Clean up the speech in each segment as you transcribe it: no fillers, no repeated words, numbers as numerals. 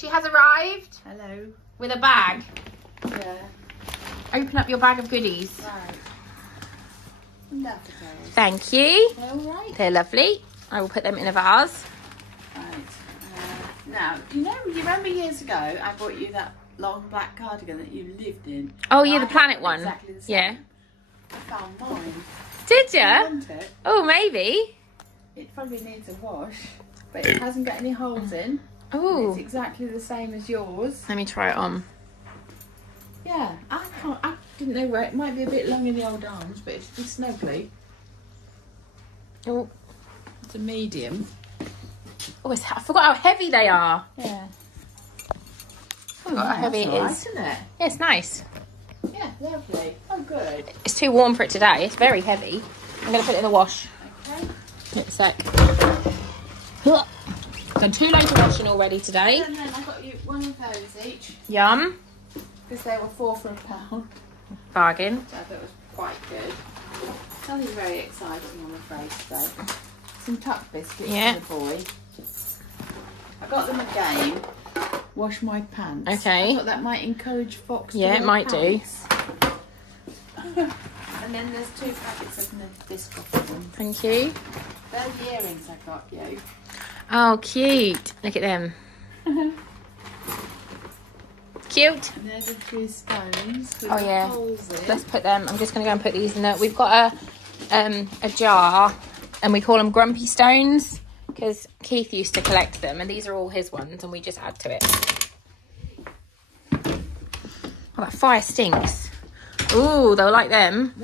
She has arrived. Hello. With a bag. Yeah. Open up your bag of goodies. Right. Lovely. Thank you. All right. They're lovely. I will put them in a vase. Right. Now, you remember years ago I bought you that long black cardigan that you lived in? Oh, yeah, the planet one. Exactly the same. Yeah. I found mine. Did Do you ya? want it? Oh, maybe. It probably needs a wash, but it hasn't got any holes in. Oh. It's exactly the same as yours. Let me try it on. Yeah, I didn't know where it might be a bit long in the old arms, but it's snuggly. Oh. It's a medium. Oh, I forgot how heavy they are. Yeah. I forgot how heavy it Right, is. isn't it? Yeah, it's nice. Yeah, lovely. Oh, good. It's too warm for it today. It's very heavy. I'm going to put it in the wash. Okay. Wait a sec. Done 2 loads of washing already today. And then I got you one of those each, Yum. because they were 4 for £1. Bargain. So that was quite good. Nothing very exciting, I'm afraid, today. Some tuck biscuits Yeah. for the boy. I got them again. Wash my pants. Okay. I thought that might encourage Fox. Yeah, to it wear might pants. And then there's 2 packets of Nabisco for them. Thank you. They're the earrings I got you. Oh, cute. Look at them. Cute. And they're the 3 stones. With Oh, the yeah. holes in. Let's put them. I'm just going to go and put these in there. We've got a jar, and we call them grumpy stones because Keith used to collect them, and these are all his ones, and we just add to it. Oh, that fire stinks. Ooh, they'll like them.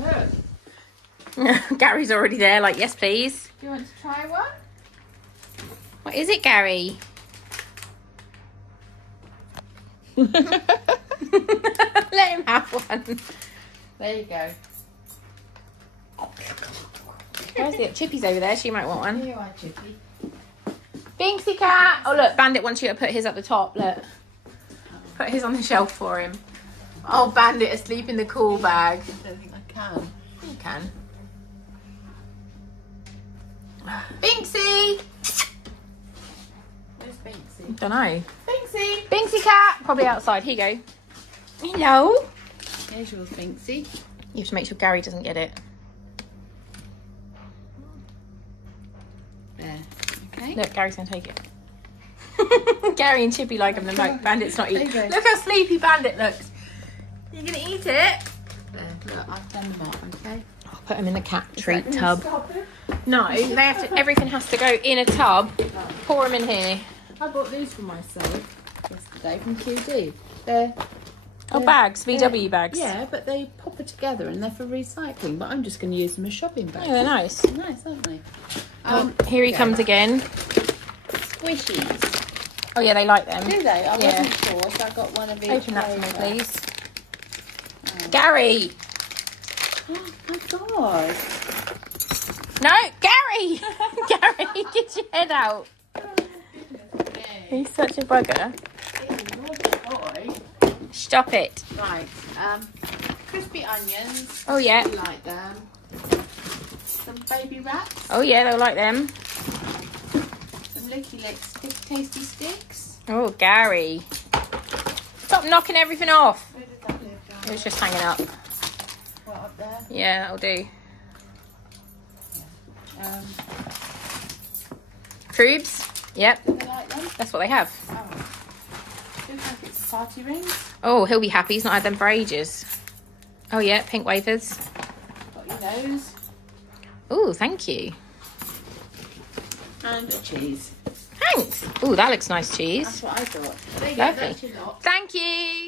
Look. Gary's already there, like, yes, please. Do you want to try one? What is it, Gary? Let him have one. There you go. Where's the Chippy's over there? She might want one. Here you are, Chippy. Binksy cat. Oh, look, Bandit wants you to put his at the top. Look. Put his on the shelf for him. Oh, Bandit asleep in the cool bag. I don't think I can. You can. Binksy! Where's Binksy? Don't know. Binksy! Binksy cat! Probably outside. Here you go. Hello. Here's yours, Binksy. You have to make sure Gary doesn't get it. There. Okay. Look, Gary's going to take it. Gary and Chippy like him the most. Bandit's not eating. There you go. Look how sleepy Bandit looks. You're going to eat it? There. Look, I've done them up, okay? I'll put them in the cat treat tub. Stop it. No, they have to. Everything has to go in a tub. Pour them in here. I bought these for myself yesterday from QD. They're Oh, bags, VW bags. Yeah, but they pop it together and they're for recycling. But I'm just going to use them as shopping bags. Oh, they're nice. Nice, aren't they? Here he comes again. Squishies. Oh yeah, they like them. Do they? I Yeah. wasn't sure, so I got one of each. Open that for me, flavour. please. Gary. Oh my god. No, Gary. Gary, get your head out. He's such a bugger. Boy. Stop it. Right. Crispy onions. Oh yeah. You like them. Some baby wraps. Oh yeah, they'll like them. Some Licky Licks tasty sticks. Oh, Gary. Stop knocking everything off. Where did that live It down? was just hanging up. What, up there? Yeah, that'll do. Troops. Yep, Do they like them? that's what they have. Oh. 2 packets of party rings. Oh, he'll be happy. He's not had them for ages. Oh yeah, pink wafers. Got your nose. Oh, thank you. And a cheese. Thanks. Oh, that looks nice cheese. That's what I thought. There you Lovely. go, that's your lot. Thank you.